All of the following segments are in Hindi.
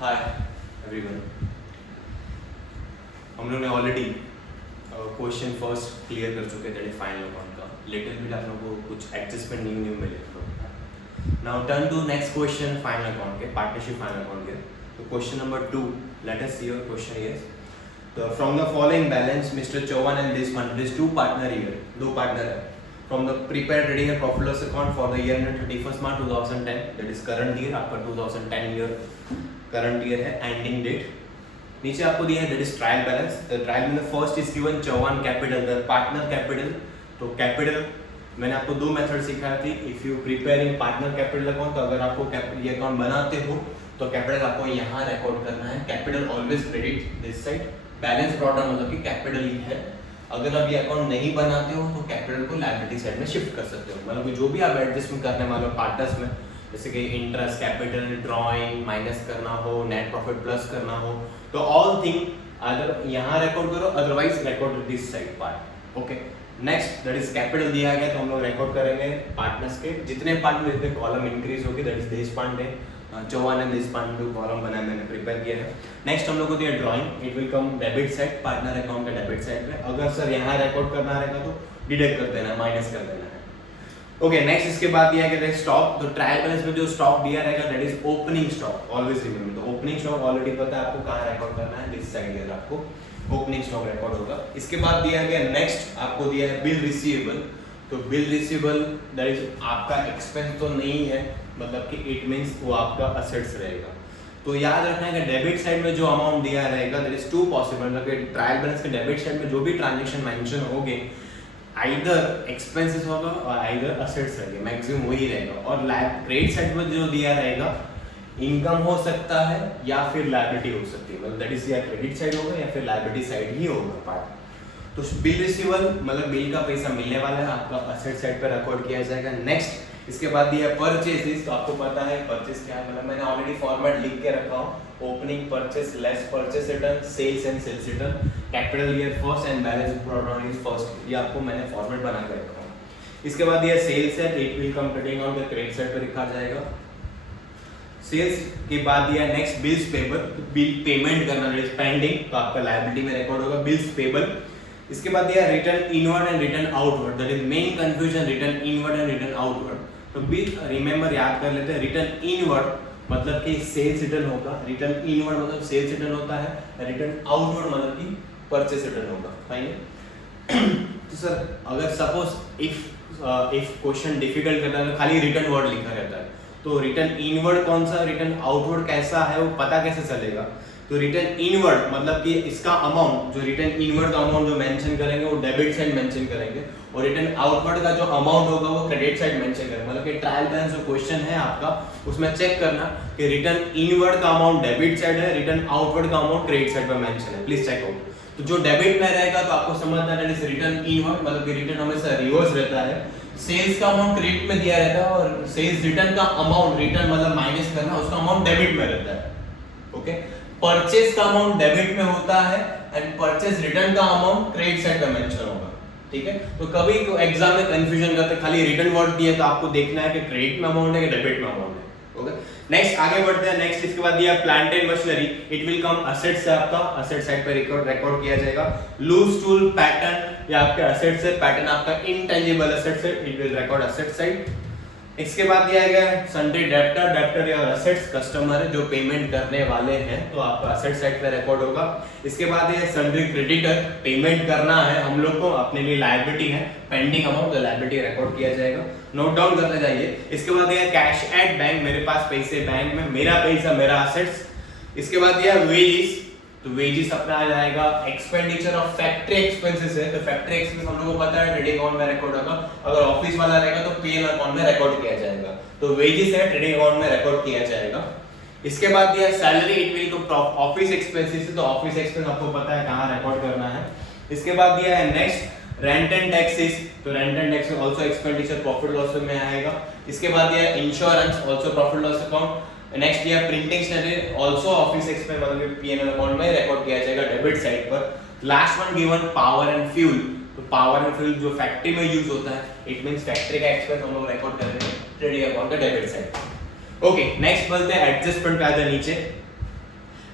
हाय एवरीवन, हम लोग ने ऑलरेडी क्वेश्चन फर्स्ट क्लियर कर चुके थे फाइनल अकाउंट का। लिटिल बिट आप लोगों को कुछ एडजस्टमेंट न्यू मिले। Now turn to next question final account के, पार्टनरशिप फाइनल अकाउंट के। तो question number 2, let us see your question is तो from the following balance mister Chauhan and this fund, this two partner here, दो पार्टनर है। From the prepared ready profit loss account for the year 31st March 2010, that is current year, आपका 2010 ईयर करंट ईयर है, एंडिंग डेट। नीचे आपको दिया है that is trial balance. The trial में first is given Chauhan capital, the partner capital. तो कैपिटल मैंने आपको दो मेथड सिखाया थी। If you preparing partner capital account, तो अगर आपको ये अकाउंट बनाते हो तो कैपिटल आपको यहाँ रिकॉर्ड करना है। Capital always credit this side, balance brought down मतलब कि कैपिटल ही है। अगर आप ये अकाउंट नहीं बनाते हो तो कैपिटल को लायबिलिटी साइड में शिफ्ट कर सकते हो। मतलब कि जो भी आप एडजस्टमेंट करने वाले हो पार्टनर्स में, जैसे कि इंटरेस्ट, कैपिटल, ड्रॉइंग माइनस करना हो, नेट प्रॉफिट प्लस करना हो, तो ऑल थिंग अगर यहाँ रिकॉर्ड करो, otherwise record this side part. Okay, next that is capital दिया गया तो हम लोग रिकॉर्ड करेंगे पार्टनर्स के जितने पार्टनर जितने कॉलम इंक्रीज होगी, दैट इज देश पांडे, चौहान एंड देश पांडे कॉलम बनाया मैंने प्रिपेयर किया है। नेक्स्ट हम लोग को दिया drawing, it will come debit side, partner account का डेबिट साइड में। अगर सर यहाँ रिकॉर्ड करना रहेगा तो डिडक्ट कर देना है, माइनस कर देना है। ओके, नेक्स्ट इसके बाद दिया गया है स्टॉक। तो ट्रायल बैलेंस में जो स्टॉक दिया रहेगा that is opening stock, always remember. तो ओपनिंग स्टॉक ऑलरेडी पता है आपको कहाँ रिकॉर्ड करना है, दिस साइड है आपको ओपनिंग स्टॉक रिकॉर्ड होगा। इसके बाद दिया गया नेक्स्ट आपको दिया है बिल रिसीवेबल। तो बिल रिसीवेबल दैट इज आपका एक्सपेंस तो नहीं है, मतलब कि इट मींस वो आपका असेट्स रहेगा। तो याद रखना है कि डेबिट साइड में जो अमाउंट दिया रहेगा दैट इज टू पॉसिबल, मतलब कि ट्रायल बैलेंस के डेबिट साइड में जो भी ट्रांजैक्शन मेंशन होंगे आइदर एक्सपेंसेस होगा और आइदर असेट्स रहेंगे, मैक्सिमम वही रहेगा। और क्रेडिट साइड में जो दिया रहेगा इनकम हो सकता है या फिर लायबिलिटी हो सकती है, मतलब दैट इज या क्रेडिट साइड होगा या फिर लायबिलिटी साइड ही होगा पार्ट। तो बिल रिसीवेबल मतलब बिल का पैसा मिलने वाला है, आपका असेट साइड पर रिकॉर्ड किया जाएगा। नेक्स्ट इसके बाद दिया परचेसेस। तो आपको पता है परचेस क्या है, मतलब मैंने ऑलरेडी फॉर्मेट लिख के रखा हूं, opening purchase less purchase return, sales and sales return, capital year first and balance brought down is first. ये आपको मैंने फॉर्मेट बना के रखा हूं। इसके बाद दिया सेल्स है, it will come cutting on the credit side पर लिखा जाएगा। सेल्स के बाद दिया next bills payable, bill payment करना इज पेंडिंग, तो आपका लायबिलिटी में रिकॉर्ड होगा बिल्स पेबल। इसके बाद दिया return inward and return outward, that is main confusion, return inward and return outward. तो बिल रिमेंबर याद कर लेते हैं, रिटर्न इनवर्ड मतलब कि सेल्स रिटर्न होगा, रिटर्न इनवर्ड मतलब सेल्स रिटर्न होता है, रिटर्न आउटवर्ड मतलब कि परचेस रिटर्न होगा। फाइन। तो सर अगर सपोज इफ क्वेश्चन डिफिकल्ट करता है तो खाली रिटर्न वर्ड लिखा रहता है, तो रिटर्न इनवर्ड कौन सा, रिटर्न आउटवर्ड कैसा है वो पता कैसे चलेगा। तो रिटर्न इनवर्ड मतलब कि इसका अमाउंट, जो रिटर्न इनवर्ड का अमाउंट जो मेंशन करेंगे वो डेबिट साइड मेंशन करेंगे, और रिटर्न आउटवर्ड का जो अमाउंट होगा वो क्रेडिट साइड मेंशन करेंगे। मतलब कि ट्रायल बैलेंस जो क्वेश्चन है आपका उसमें चेक करना कि रिटर्न इनवर्ड का अमाउंट डेबिट साइड है, रिटर्न आउटवर्ड का अमाउंट क्रेडिट साइड पर मेंशन है, प्लीज चेक आउट। तो जो डेबिट में रहेगा तो आपको समझना है दैट इज रिटर्न इनवर्ड, मतलब कि रिटर्न हमेशा रिवर्स रहता है। सेल्स का अमाउंट क्रेडिट में दिया रहता है और सेल्स रिटर्न का अमाउंट, रिटर्न मतलब माइनस करना, उसका अमाउंट डेबिट में रहता है। ओके, परचेस का अमाउंट डेबिट में होता है एंड परचेस रिटर्न का अमाउंट क्रेडिट साइड में मेंशन होगा। ठीक है, तो कभी एग्जाम में कंफ्यूजन करते खाली रिटर्न वर्ड दिया तो आपको देखना है कि क्रेडिट में अमाउंट है कि डेबिट में अमाउंट है। ओके, नेक्स्ट आगे बढ़ते हैं। नेक्स्ट इसके बाद दिया plant and machinery, it will come assets से, आपका असेट साइड पे रिकॉर्ड किया जाएगा। लूज टूल पैटर्न या आपके असेट्स से, पैटर्न आपका इंटेंजिबल असेट्स है, it will record asset side. इसके बाद दिया गया सन्ड्री डेब्टर, डेब्टर या असेट्स कस्टमर है जो पेमेंट करने वाले हैं, तो आपका असेट साइड पे रिकॉर्ड होगा। इसके बाद ये सन्ड्री क्रेडिटर, पेमेंट करना है हम लोग को, अपने लिए लायबिलिटी है, पेंडिंग अमाउंट, तो लायबिलिटी रिकॉर्ड किया जाएगा, नोट डाउन करते जाइए। इसके बाद ये कैश एट बैंक, मेरे पास पैसे बैंक में, मेरा पैसा मेरा असेट्स। इसके बाद दिया वेजेस, तो वेजेस अपना आ जाएगा। एक्सपेंडिचर ऑफ फैक्ट्री एक्सपेंसेस है, तो फैक्ट्री एक्सपेंस हम लोगों को पता है ट्रेडिंग अकाउंट में रिकॉर्ड होगा, अगर ऑफिस वाला रहेगा तो पीएल अकाउंट में रिकॉर्ड किया जाएगा। तो वेजेस है ट्रेडिंग अकाउंट में रिकॉर्ड किया जाएगा। इसके बाद दिया salary, it will come office expenses है, तो ऑफिस एक्सपेंस आपको पता है कहां रिकॉर्ड करना है। इसके बाद दिया है नेक्स्ट रेंट एंड टैक्सेस, तो rent and tax also expenditure profit loss में आएगा। इसके बाद दिया insurance, also profit loss account. Next दिया printing stationery, also office expense मतलब पीएनएल अकाउंट में रिकॉर्ड किया जाएगा डेबिट साइड पर। Last one given power and fuel, तो पावर एंड फ्यूल जो फैक्ट्री में यूज होता है, इट मींस फैक्ट्री का एक्सपेंस हम लोग रिकॉर्ड करेंगे ट्रेडिंग अकाउंट का डेबिट साइड। ओके, नेक्स्ट बोलते हैं एडजस्टमेंट पे आ जाए नीचे।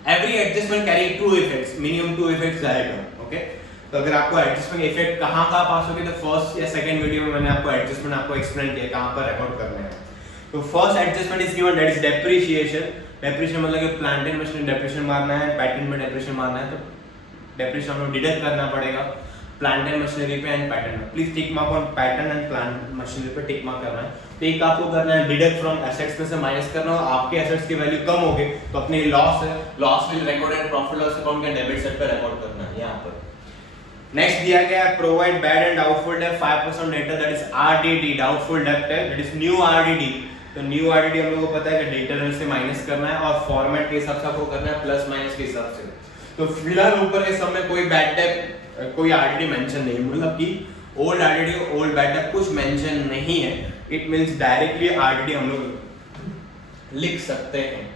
Every adjustment carry two effects, minimum 2 effects आएगा। ओके, तो अगर आपको एडजस्टमेंट इफेक्ट कहाँ पास होगी, तो फर्स्ट या सेकंड वीडियो में मैंने आपको एडजस्टमेंट आपको एक्सप्लेन किया कहाँ पर रिकॉर्ड करना है। तो first adjustment is given, that is depreciation. Depreciation मतलब कि प्लांट एंड मशीनरी डेप्रिसिएशन मारना है, पैटर्न में डेप्रिसिएशन मारना है, तो डेप्रिसिएशन हम लोग डिडक्ट करना पड़ेगा प्लांट एंड मशीनरी पे एंड पैटर्न में। Please tick mark on pattern and plant machinery पे टिक मार्क करना है। तो एक आपको करना है डिडक्ट फ्रॉम एसेट्स में से माइनस करना, और आपके एसेट्स की वैल्यू कम होगी तो अपनी लॉस है, loss will record and profit loss account के डेबिट साइड पे रिकॉर्ड करना है यहाँ पर। नेक्स्ट दिया गया है provide bad and doubtful date 5% debtor, that is RDD, doubtful debt है, दैट इज न्यू आरडीडी। तो न्यू आरडीडी हम लोगों को पता है कि डेटर से माइनस करना है और फॉर्मेट के हिसाब से आपको करना है प्लस माइनस के हिसाब से। तो फिलहाल ऊपर के सब में कोई बैड डेट कोई आरडीडी मेंशन नहीं, मतलब कि old RDD old bad debt कुछ मेंशन नहीं है। इट मींस डायरेक्टली आरडीडी हम लोग लिख सकते हैं,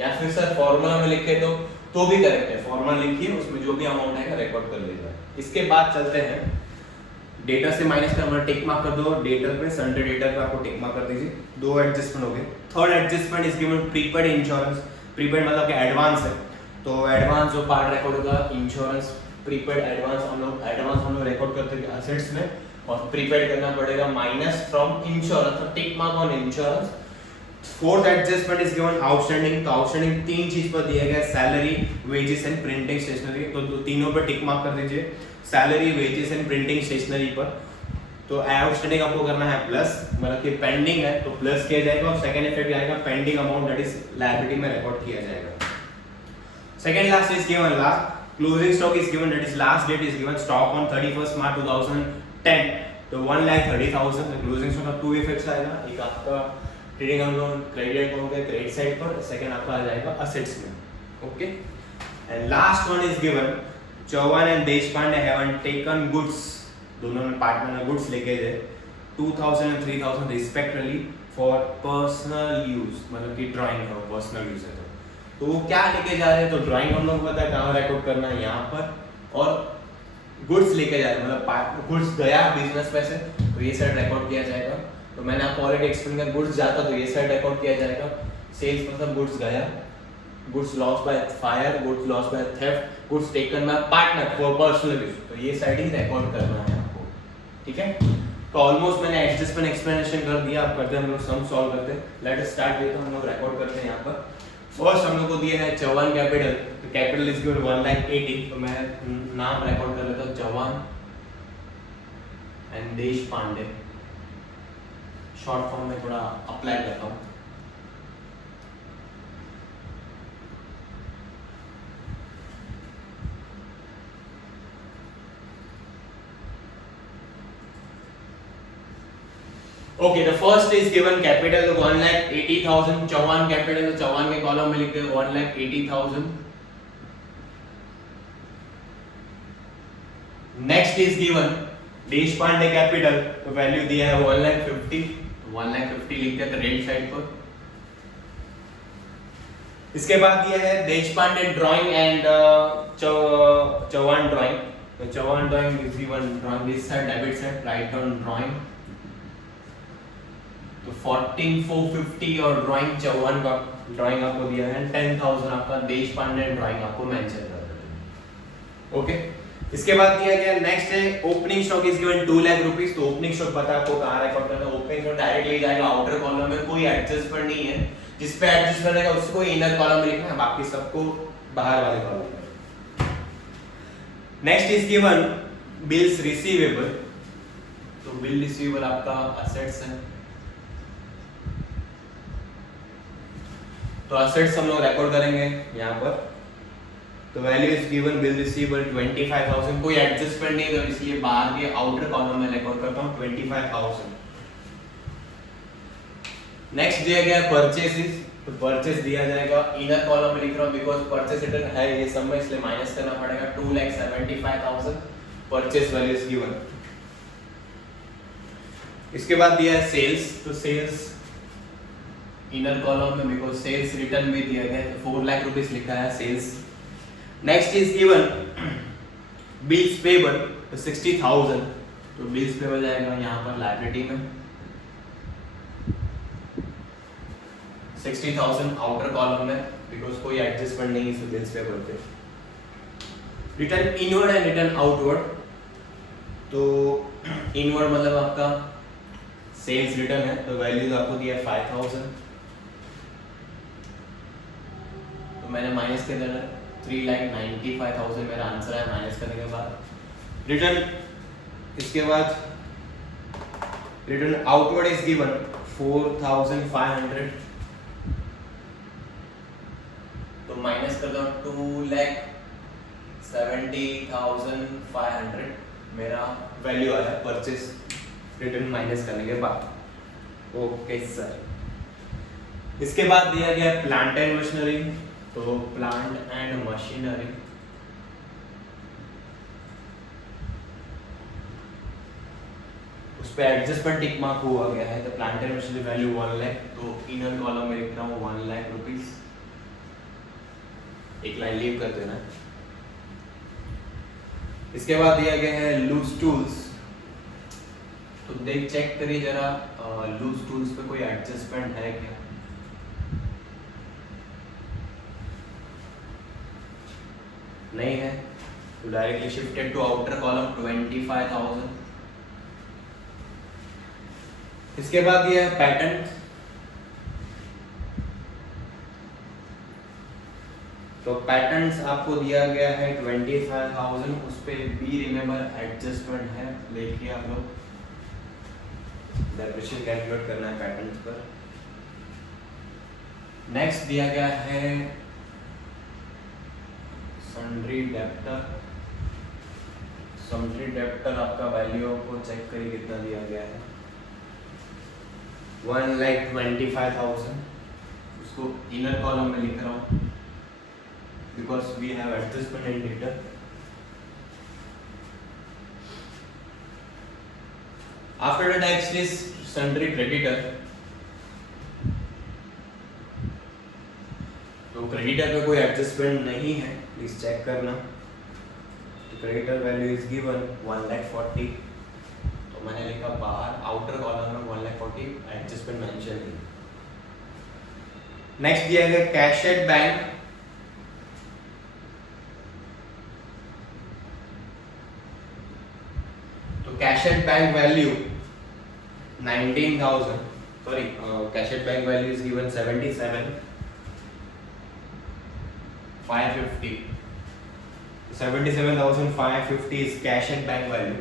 या फिर सर फॉर्मूला में लिखे तो भी करेक्ट है। फॉर्मूला लिखिए, उसमें जो भी अमाउंट आएगा रिकॉर्ड कर लीजिए। इसके बाद चलते हैं डेटा से माइनस करना, टिक मार्क कर दो डेटर पे, सन्डे डेटर पे आपको टिक मार्क कर दीजिए। 2 एडजस्टमेंट हो गए। Third adjustment is given prepaid insurance. Prepaid मतलब कि एडवांस है, तो एडवांस जो पार्ट रिकॉर्ड होगा इंश्योरेंस, प्रीपेड एडवांस हम लोग रिकॉर्ड करते हैं एसेट्स में, और प्रीपेड करना पड़ेगा माइनस फ्रॉम इंश्योरेंस, तो tick mark on insurance. Fourth adjustment is given outstanding. तो आउटस्टैंडिंग 3 चीज पर दिया गया, salary, wages and printing stationery. तो तीनों पर टिक मार्क कर दीजिए, salary, wages and printing stationery पर। तो आउटस्टैंडिंग आपको करना है प्लस, मतलब कि पेंडिंग है तो प्लस किया जाएगा, और सेकंड इफेक्ट आएगा pending amount, that is liability में रिकॉर्ड किया जाएगा। Second last is given last closing stock is given, that is last date is given stock on 31st March 2010, तो 1,30,000। क्लोजिंग स्टॉक का 2 इफेक्ट्स आएगा, एक आपका ट्रेडिंग अकाउंट क्रेडिट अकाउंट के क्रेडिट साइड पर, सेकंड आपका आ जाएगा असेट्स में। Okay, and last one is given Chauhan and Deshpande have taken goods, दोनों ने पार्टनर ने गुड्स लेके गए 2,000 and 3,000 respectively for personal use, मतलब कि ड्राइंग का पर्सनल यूज है। तो वो क्या लेके जा रहे हैं, तो ड्राइंग हम लोग को पता है कहाँ रिकॉर्ड करना है, यहाँ पर, और गुड्स लेके जा रहे हैं मतलब गुड्स गया बिजनेस में से, तो ये साइड रिकॉर्ड किया जाएगा। तो मैंने आपको ऑलरेडी एक्सप्लेन किया, गुड्स जाता तो ये साइड रिकॉर्ड किया जाएगा। सेल्स मतलब गुड्स गया, goods loss by fire, goods loss by theft, goods taken by partner for personal use, तो ये साइड ही रिकॉर्ड करना है आपको। ठीक है, तो ऑलमोस्ट मैंने एडजस्टमेंट एक्सप्लेनेशन कर दिया। आप करते हैं, हम लोग सम सॉल्व करते हैं। लेट अस स्टार्ट विद, हम लोग रिकॉर्ड करते हैं यहाँ पर। फर्स्ट हम लोग को दिया है चौहान कैपिटल, तो कैपिटल इज गिवन 1,80,000, तो मैं नाम रिकॉर्ड कर लेता हूँ Chauhan and Deshpande, short form में थोड़ा अप्लाई करता हूँ। Okay, the first is given capital 1,80,000, Chauhan capital, तो चौहान के कॉलम में लिखते हैं 1,80,000। Next is given Deshpande capital, तो वैल्यू दिया है 1,50,000, 1,50,000 लिखते हैं क्रेडिट साइड पर। इसके बाद दिया है Deshpande drawing and Chauhan drawing, तो Chauhan drawing is given drawing this side debit side, right down drawing, तो 14,450 और ड्राइंग चौहान का ड्राइंग आपको दिया है 10,000 आपका देशपांडे ड्राइंग आपको मेंशन कर देते हैं। ओके, इसके बाद दिया गया नेक्स्ट है opening stock is given 2 lakh rupees, तो ओपनिंग स्टॉक पता है आपको कहाँ रिकॉर्ड करना है, ओपनिंग स्टॉक डायरेक्टली जाएगा आउटर कॉलम में, कोई एडजस्टमेंट नहीं है, जिस पे एडजस्टमेंट रहेगा उसको इनर कॉलम में लिखना है, बाकी सबको बाहर वाले कॉलम में। Next is given bills receivable, तो बिल रिसीवेबल आपका असेट्स है, तो असेट्स हम लोग रिकॉर्ड करेंगे यहाँ पर। तो value is given bill receivable 25,000, कोई एडजस्टमेंट नहीं है तो इसलिए बाहर के आउटर कॉलम में रिकॉर्ड करता हूँ 25,000। नेक्स्ट दिया गया परचेसेस, तो परचेस दिया जाएगा इनर कॉलम में लिख रहा हूँ बिकॉज परचेस रिटर्न है ये सब में, इसलिए माइनस करना पड़ेगा 2,75,000 परचेस वैल्यू इज गिवन। इसके बाद दिया है सेल्स, तो सेल्स इनर कॉलम में बिकॉज सेल्स रिटर्न भी दिया गया है, तो 4 लाख रुपीस लिखा है sales. Next is given bills payable, तो 60,000, तो बिल्स पेबल जाएगा यहाँ पर लायबिलिटी में। 60,000 आउटर कॉलम में, बिकॉज कोई एडजस्टमेंट नहीं है बिल्स पेपर पे। Return inward and return outward. तो इनवर्ड मतलब आपका सेल्स रिटर्न है, तो वैल्यूज आपको दिया 5,000, तो मैंने माइनस कर देना 3,95,000 मेरा आंसर है माइनस करने के बाद। रिटर्न इसके बाद रिटर्न आउटवर्ड इज गिवन 4,500, तो माइनस कर दो 2,70,500 मेरा वैल्यू आया परचेस रिटर्न माइनस करने के बाद। Okay sir. इसके बाद दिया गया प्लांट एंड मशीनरी, तो प्लांट एंड मशीनरी उस पे एडजस्टमेंट टिक मार्क हुआ गया है, तो plant and machinery value 1 lakh, तो इनर कॉलम में लिख रहा हूँ 1 लाख रुपीज, एक लाइन लीव कर देना। इसके बाद दिया गया है लूज टूल्स, तो देख चेक करिए जरा लूज टूल्स पे कोई एडजस्टमेंट है क्या। नहीं है, तो directly shifted to outer column 25,000। इसके बाद ये है पैटर्न, तो पैटर्न्स आपको दिया गया है 25,000, उस पे बी रिमेंबर एडजस्टमेंट है, देखिए आप लोग डेप्रिसिएशन कैलकुलेट करना है पैटर्न्स पर। नेक्स्ट दिया गया है सन्ड्री डेप्टर, सन्ड्री डेप्टर आपका वैल्यू को चेक करिए कितना दिया गया है 1,25,000, उसको इनर कॉलम में लिख रहा हूँ because we have adjustment in data। After the next is sundry creditor, तो क्रेडिटर पे कोई एडजस्टमेंट नहीं है, प्लीज चेक करना। तो क्रेडिटर वैल्यू इज गिवन 1,40,000, तो मैंने लिखा बाहर आउटर कॉलम में 1,40,000, एडजस्टमेंट मेंशन नहीं। नेक्स्ट दिया गया कैश एट बैंक, तो cash at bank value 19,000, sorry cash at bank value is given 77,550, 77,550 is cash at bank value.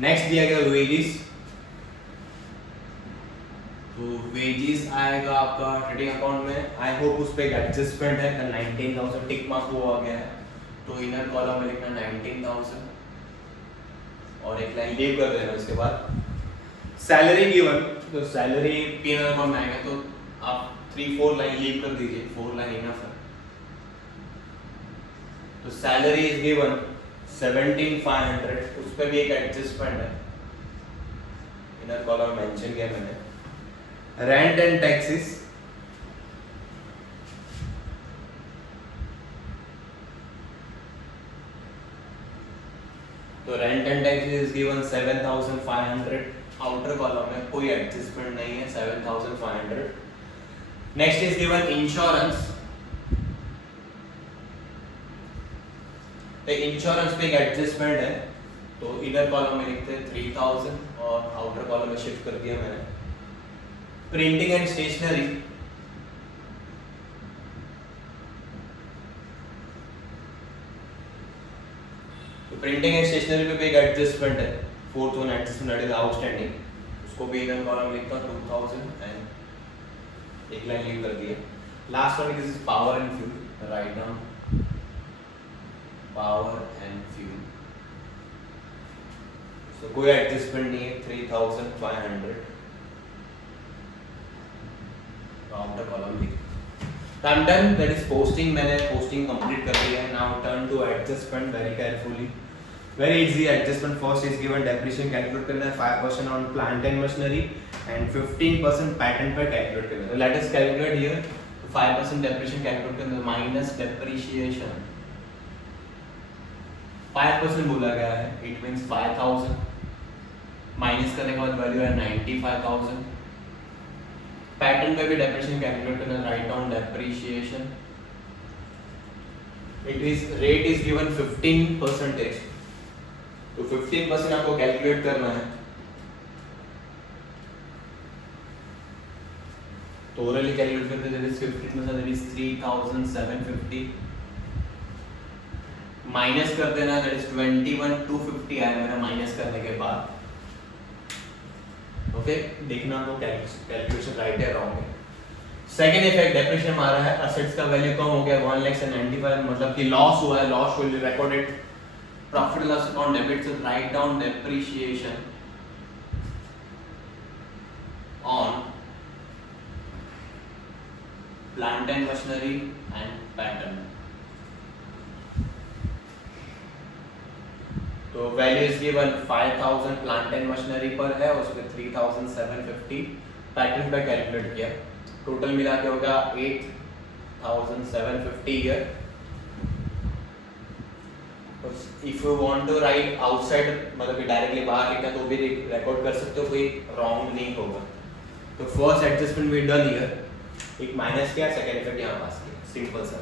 Next दिया गया वेजेस, तो वेजेस आएगा आपका ट्रेडिंग अकाउंट में, आई होप उस पे एक एडजस्टमेंट है, 19,000 टिक मार्क हुआ गया है, तो इनर कॉलम में लिखना 19,000 और एक लाइन लीव कर देना। उसके बाद सैलरी गिवन, तो सैलरी पी एन अकाउंट में आएगा, तो आप 3-4 लाइन लीव कर दीजिए, 4 लाइन इनफ है। तो सैलरी इज गिवन 17,500, उस पे भी एक एडजस्टमेंट है, इनर कॉलम मेंशन किया मैंने। रेंट एंड टैक्सेस, तो rent and taxes is given 7,500, outer column में कोई एडजस्टमेंट नहीं है, 7,500। नेक्स्ट इज गिवन इंश्योरेंस, तो इंश्योरेंस पे एक एडजस्टमेंट है, तो इनर कॉलम में लिखते हैं 3,000 और आउटर कॉलम में शिफ्ट कर दिया मैंने। प्रिंटिंग एंड स्टेशनरी, तो प्रिंटिंग एंड स्टेशनरी पे भी एक एडजस्टमेंट है, 4th one adjustment is outstanding, उसको भी इनर कॉलम लिखता हूं 2,000 एंड एक लाइन लीव कर दिया। Last one is power and fuel, right down power and fuel, so कोई एडजस्टमेंट नहीं है, 3,500 आउटर कॉलम लिख। तो I am done, that is posting, मैंने पोस्टिंग कंप्लीट कर दिया है। Now turn to adjustment, very carefully, very easy adjustment. First is given depreciation calculate करना है, 5% on plant and machinery and 15% pattern पर कैलकुलेट करना है। Let us calculate here, 5% depreciation calculate करना है, माइनस डेप्रिसिएशन 5% बोला गया है, इट मींस 5,000 माइनस करने के बाद वैल्यू है 95,000 पैटर्न पे भी डेप्रिसिएशन कैलकुलेट करना, right down depreciation, it is rate is given 15%, तो 15% आपको कैलकुलेट करना है। तो ओरली कैलकुलेट करते हैं, that is 15%, that is 3750, minus कर देना, दैट इज 21250 आया मेरा माइनस करने के बाद। ओके, देखना तो कैलकुलेशन राइट है रॉन्ग है। सेकंड इफेक्ट, डेप्रिसिएशन मारा है, असेट्स का वैल्यू कम हो गया 1,95,000, मतलब कि लॉस हुआ है, loss will be recorded, profit and loss account debit, so right down depreciation on plant and machinery and pattern. तो value is given 5000 plant and machinery पर है, उसमें 3750 पैटर्न पे कैलकुलेट किया, टोटल मिला के होगा 8750 year. If you want to write outside, मतलब कि डायरेक्टली बाहर लिखना, तो भी रिकॉर्ड कर सकते हो, कोई रॉन्ग नहीं होगा। तो first adjustment we done here, एक माइनस किया, सेकंड इफेक्ट यहां पास किया, सिंपल सा।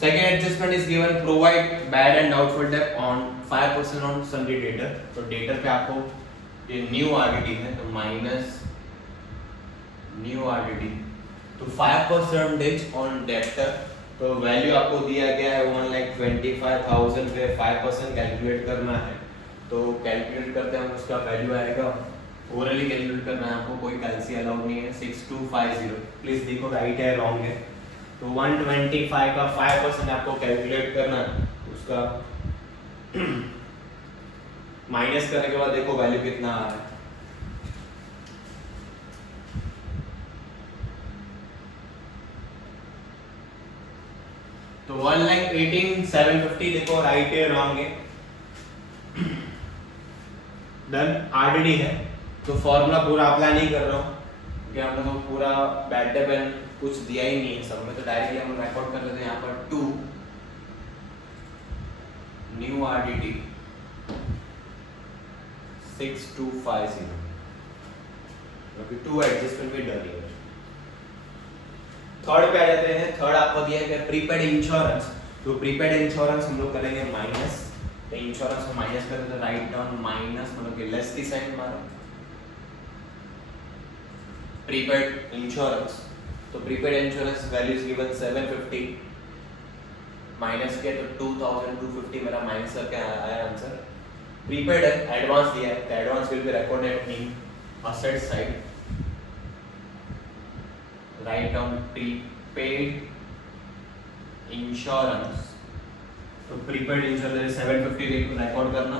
Second adjustment is given, provide bad and doubtful debt on 5% on sundry debtor. तो डेटर पे आपको ये न्यू आरडीडी है, तो माइनस न्यू आरडीडी, तो 5% ऑन डेटर, तो वैल्यू आपको दिया गया है 1,25,000 पे 5% कैलकुलेट करना है। तो कैलकुलेट करते हैं हम, उसका वैल्यू आएगा, ओरली कैलकुलेट करना है आपको, कोई कैलसी अलाउड नहीं है, 6250। प्लीज देखो राइट है रॉन्ग है। तो 125 का 5% आपको कैलकुलेट करना है, उसका माइनस करने के बाद देखो वैल्यू कितना आ रहा है। तो 1,18,750 देखो राइट है रॉन्ग है। डन, आरडीडी है, तो फॉर्मूला पूरा अप्लाई नहीं कर रहा हूँ क्योंकि हमने तो पूरा बैड डेट एंड कुछ दिया ही नहीं है सब में, तो डायरेक्टली हम रिकॉर्ड कर लेते हैं यहाँ पर 2 न्यू आरडीडी 6250, क्योंकि 2 एडजस्टमेंट भी डन है। थर्ड पे आ जाते हैं। थर्ड आपको दिया है प्रीपेड इंश्योरेंस, तो प्रीपेड इंश्योरेंस हम लोग करेंगे माइनस, तो इंश्योरेंस को माइनस कर देते, राइट डाउन माइनस, मतलब कि लेस की साइन मारो, प्रीपेड इंश्योरेंस। तो prepaid insurance value is given 750, minus किया तो 2250 मेरा माइनस करके आया आंसर। प्रीपेड है, एडवांस दिया है, तो advance will be recorded in asset side, right down prepaid insurance. तो प्रीपेड इंश्योरेंस 750 रिकॉर्ड करना,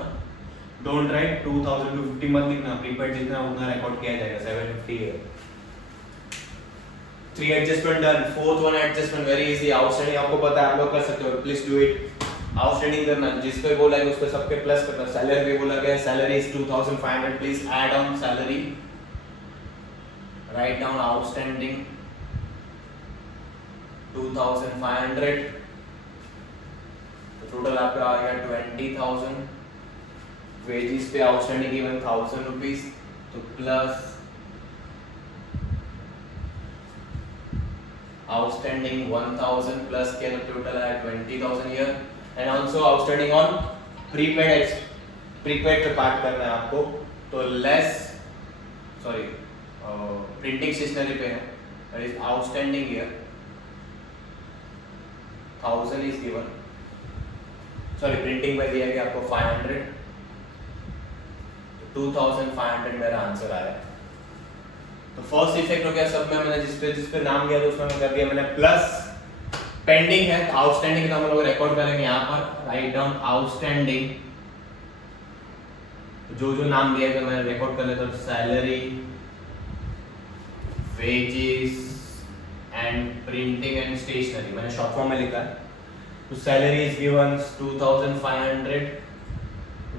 डोंट राइट 2250 मत लिखना, प्रीपेड जितना उतना रिकॉर्ड किया जाएगा, 750 है। 3 adjustment done. Fourth one adjustment very easy, outstanding आपको पता है, आप लोग कर सकते हो, प्लीज डू इट। आउटस्टैंडिंग करना, जिस पे बोला है उस पे सबके प्लस करना। सैलरी भी बोला गया, salary is 2500, please add on salary, write down outstanding 2500, तो टोटल आपका आ गया 20,000। वेजेस पे आउटस्टैंडिंग गिवन 1000 रुपीज, तो प्लस आउटस्टैंडिंग 1000 प्लस के टोटल है 20,000 year. And also outstanding on prepaid, prepaid पे पार्ट करना है आपको, तो लेस सॉरी प्रिंटिंग स्टेशनरी पे है, that is outstanding year 1000 is given, sorry printing में दिया गया आपको 500, 2500 मेरा आंसर आया। तो फर्स्ट इफेक्ट हो गया सब में, मैंने जिस पे नाम दिया था उसमें मैं कर दिया मैंने प्लस। पेंडिंग है, आउटस्टैंडिंग का हम लोग रिकॉर्ड करेंगे यहाँ पर, राइट डाउन आउटस्टैंडिंग, जो जो नाम दिया गया मैं रिकॉर्ड कर लेता हूँ, salary, wages and printing and stationery, मैंने शॉर्ट फॉर्म में लिखा है। तो सैलरी इज गिवन 2500,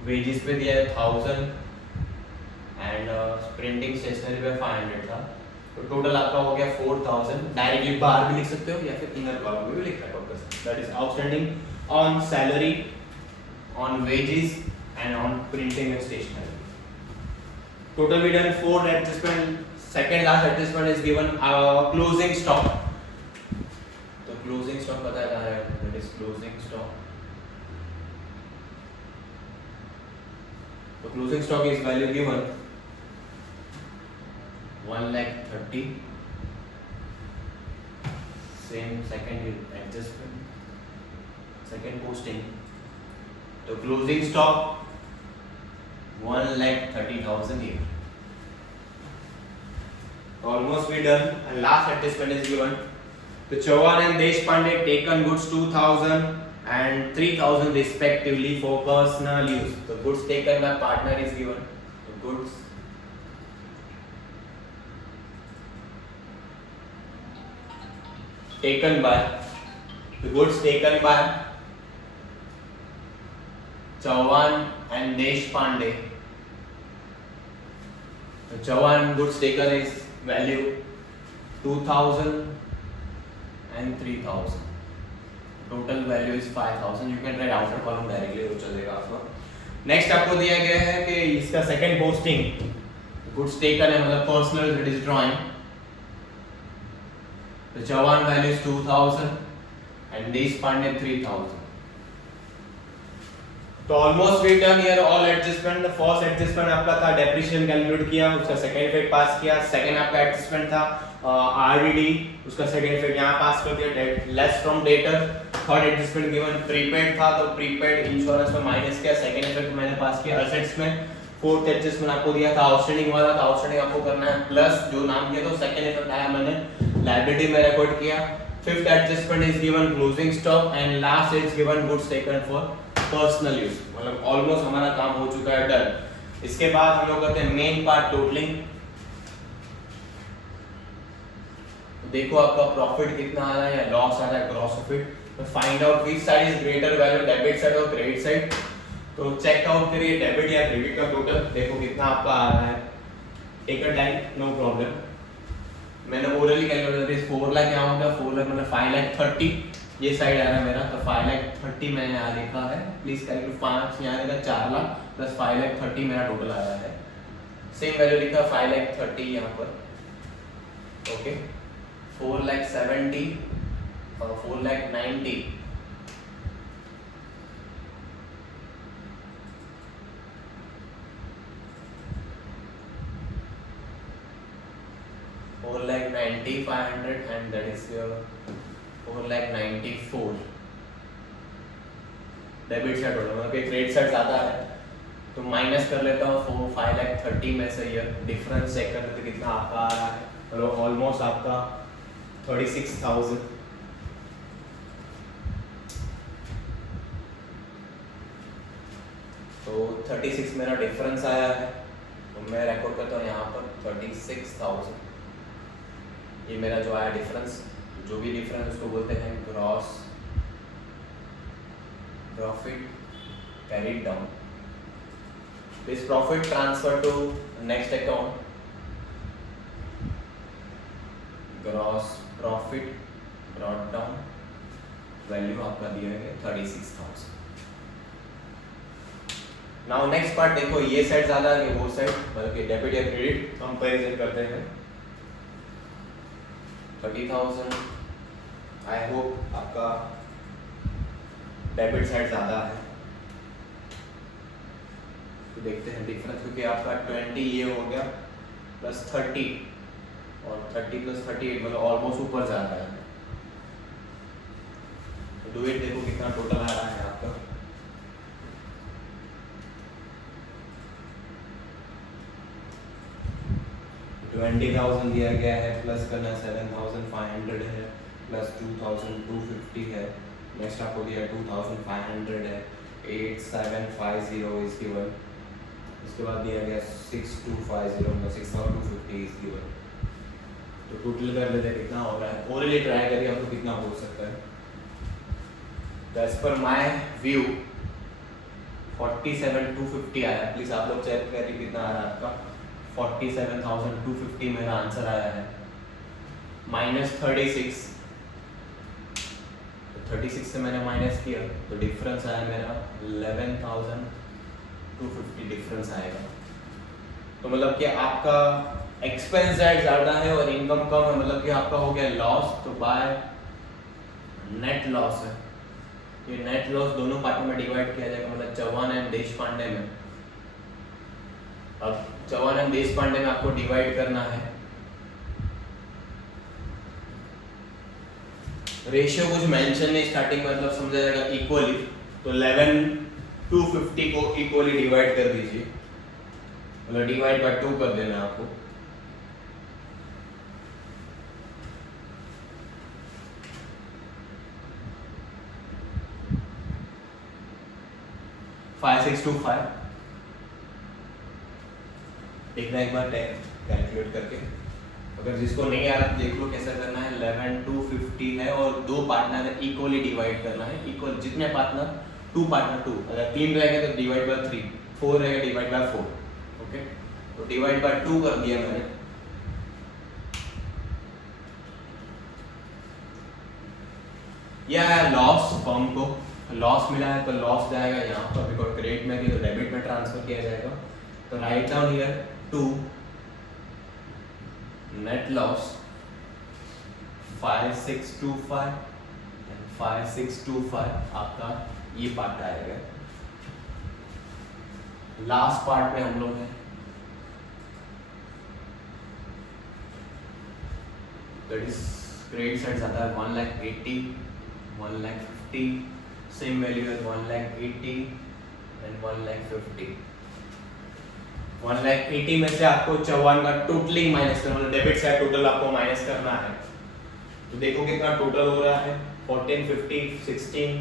वेजेस पे दिया है 1000 एंड प्रिंटिंग स्टेशनरी पे 500 था, तो टोटल आपका हो गया 4000। डायरेक्टली बाहर भी लिख सकते हो या फिर इनर कॉलम में भी लिख सकते हो, that is outstanding on salary, on wages and on printing and stationery. Total we done 4 adjustment, second last adjustment is given closing stock. तो क्लोजिंग स्टॉक बताया जा रहा है, दैट इज क्लोजिंग स्टॉक। तो closing stock is value given 1,30,000। Same second adjustment, second posting. तो closing stock 1,30,000 here. Almost we done. And last adjustment is given. The Chauhan and Deshpande taken goods 2,000 and 3,000 respectively for personal use. The goods taken by partner is given. The goods taken by Chauhan and Deshpande. The Chauhan goods taken is value 2,000 and 3,000. Total value is 5,000. You can write outer column directly, वो चलेगा आपको। नेक्स्ट आपको दिया गया है कि इसका सेकंड पोस्टिंग गुड्स टेकन है, मतलब personal it is drawing. The Chauhan value is 2,000 and Deshpande 3,000. तो almost we done here all adjustment. The first adjustment आपका था डेप्रिसिएशन कैलकुलेट किया, उसका सेकंड इफेक्ट पास किया। सेकंड आपका एडजस्टमेंट था आरडीडी, उसका सेकंड इफेक्ट यहां पास कर दिया, less from debtor. Third adjustment given prepaid था, तो प्रीपेड इंश्योरेंस में माइनस किया, सेकंड इफेक्ट मैंने पास किया असेट्स में। फोर्थ एडजस्टमेंट आपको दिया था आउटस्टैंडिंग वाला, तो आउटस्टैंडिंग आपको करना है प्लस जो नाम दिया, तो सेकंड इफेक्ट आया मैंने लायबिलिटी में रिकॉर्ड किया। Fifth adjustment is given closing stock and last is given goods taken for personal use. मतलब ऑलमोस्ट हमारा काम हो चुका है, डन। इसके बाद हम लोग करते हैं मेन पार्ट टोटलिंग। देखो आपका प्रॉफिट कितना आ रहा है या लॉस आ रहा है, ग्रॉस प्रॉफिट। तो find out which side is greater value, debit side और क्रेडिट साइड। तो चेक आउट करिए डेबिट या क्रेडिट का टोटल, देखो कितना आपका आ रहा है। Take a time, no problem. मैंने ओरली कैलकुलेट किया 4 लाख यहाँ होगा, 4 लाख मतलब 5,30,000 ये साइड आ रहा है मेरा, तो 5,30,000 मैंने यहाँ लिखा है। प्लीज कैलकुलेट 5 यहाँ आएगा 4 लाख प्लस 5,30,000 मेरा टोटल आ रहा है। सेम वैल्यू लिखा 5,30,000 यहाँ पर, ओके। 4,70,000 और 4,90,000 4,90,500 and that is your 4,94,000 debit side होगा, मतलब क्रेडिट साइड ज्यादा है तो माइनस कर लेता हूँ 5,30,000 में से। ये डिफरेंस चेक करते तो कितना आपका आ रहा है, तो ऑलमोस्ट आपका 36,000। तो 36 मेरा डिफरेंस आया है, तो मैं रिकॉर्ड करता हूँ यहाँ पर 36,000। ये मेरा जो आया डिफरेंस, जो भी डिफरेंस उसको बोलते हैं gross profit carried down. This profit transfer to next account, gross profit brought down, value आपका दिया है 36,000। नाउ नेक्स्ट पार्ट देखो, ये साइड ज्यादा है वो साइड, बल्कि डेबिट या क्रेडिट कंपैरिजन करते हैं। 30,000 आई होप आपका डेबिट साइड ज्यादा है, तो देखते हैं डिफरेंस, क्योंकि आपका 20 ये हो गया प्लस 30 और 30 प्लस 38 मतलब ऑलमोस्ट ऊपर जा रहा है। तो डू इट, देखो कितना टोटल आ रहा है आपका। 20,000 दिया गया है, प्लस करना 7,500 है, प्लस 2,250 है, नेक्स्ट आपको दिया 2,500 है, 8,750 इज गिवन। इसके बाद दिया गया 6,250 मतलब 6,250 इज गिवन। तो टोटल कर लेते हैं कितना हो रहा है, ओरली ट्राई करिए आपको कितना हो सकता है। एज पर माय व्यू 47,250 आया, प्लीज आप लोग चेक करिए कितना आ रहा है आपका। 47,250 मेरा आंसर आया है, माइनस 36, तो 36 से मैंने माइनस किया तो डिफरेंस आया मेरा 11,250 डिफरेंस आएगा। तो मतलब कि आपका एक्सपेंस ज़्यादा है और इनकम कम है, मतलब कि आपका हो गया लॉस, तो बाय नेट लॉस है। ये नेट लॉस दोनों पार्टों में डिवाइड किया जाएगा, मतलब चौहान एंड देशपांडे में। अब चौहान एंड देशपांडे में आपको डिवाइड करना है, रेशियो कुछ मेंशन नहीं स्टार्टिंग में, मतलब समझा जाएगा इक्वली, तो 11/250 को इक्वली डिवाइड कर दीजिए, मतलब डिवाइड बाय 2 कर देना है आपको। फाइव 625 देखना एक बार कैलकुलेट करके, अगर जिसको नहीं आ रहा देख लो कैसा करना है। 11/250 है और दो पार्टनर है, इक्वली डिवाइड करना है, इक्वल जितने पार्टनर 2 पार्टनर 2, अगर 3 रहेगा तो डिवाइड बाय 3, 4 रहेगा डिवाइड बाय 4, ओके। तो डिवाइड बाय 2 कर दिया मैंने। यह लॉस, फर्म को लॉस मिला है तो लॉस जाएगा यहाँ पर, बिकॉज क्रेडिट में भी तो डेबिट में ट्रांसफर किया जाएगा। तो write down here 2 net loss 5625 and 5625 आपका ये पार्ट आएगा। लास्ट पार्ट में हम लोग हैं, दैट इज क्रेडिट साइड आता है 1,80,000, 1,50,000, सेम वैल्यू है 1,80,000 एंड 1,50,000। 1,80,000 में से आपको 54 का टोटली माइनस करना, मतलब डेबिट साइड टोटल आपको माइनस करना है। तो देखो कितना टोटल हो रहा है, 14, 50, 16,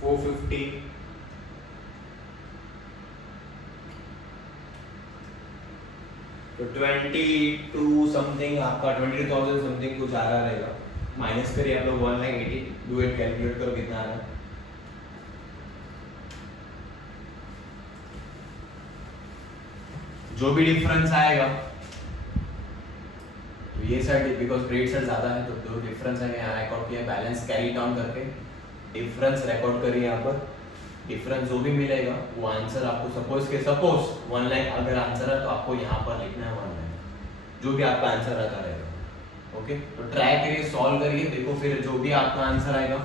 450, तो 22 समथिंग आपका 22,000 समथिंग कुछ आ रहा रहेगा। माइनस करिए आप लोग 1,80,000, डू इट, कैलकुलेट करो कितना आ रहा है। जो भी डिफरेंस आएगा, तो ये साइड बिकॉज क्रेडिट साइड ज्यादा है तो जो डिफरेंस है यहाँ रिकॉर्ड किया, बैलेंस कैरी डाउन करके डिफरेंस रिकॉर्ड करिए यहाँ पर। डिफरेंस जो भी मिलेगा वो आंसर आपको, सपोज 1 लाख अगर आंसर है तो आपको यहाँ पर लिखना है 1 लाख, जो भी आपका आंसर आता रहेगा, ओके। तो ट्राई करिए, सॉल्व करिए, देखो फिर जो भी आपका आंसर आएगा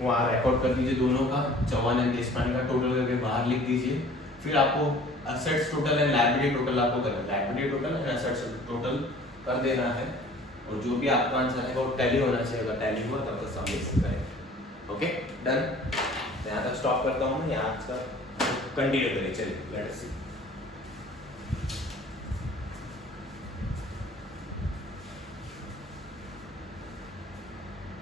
वहाँ रिकॉर्ड कर दीजिए दोनों का, चौहान एंड देशपांडे का टोटल करके बाहर लिख दीजिए। फिर आपको assets total and liability total आपको करना है, liability total and assets total कर देना है, और जो भी आपका आंसर है वो टैली होना चाहिए, अगर टैली हुआ तब तक सबमिट करें, ओके डन। यहाँ तक स्टॉप करता हूँ मैं, यहाँ का कंटिन्यू करें, चलिए लेट्स सी।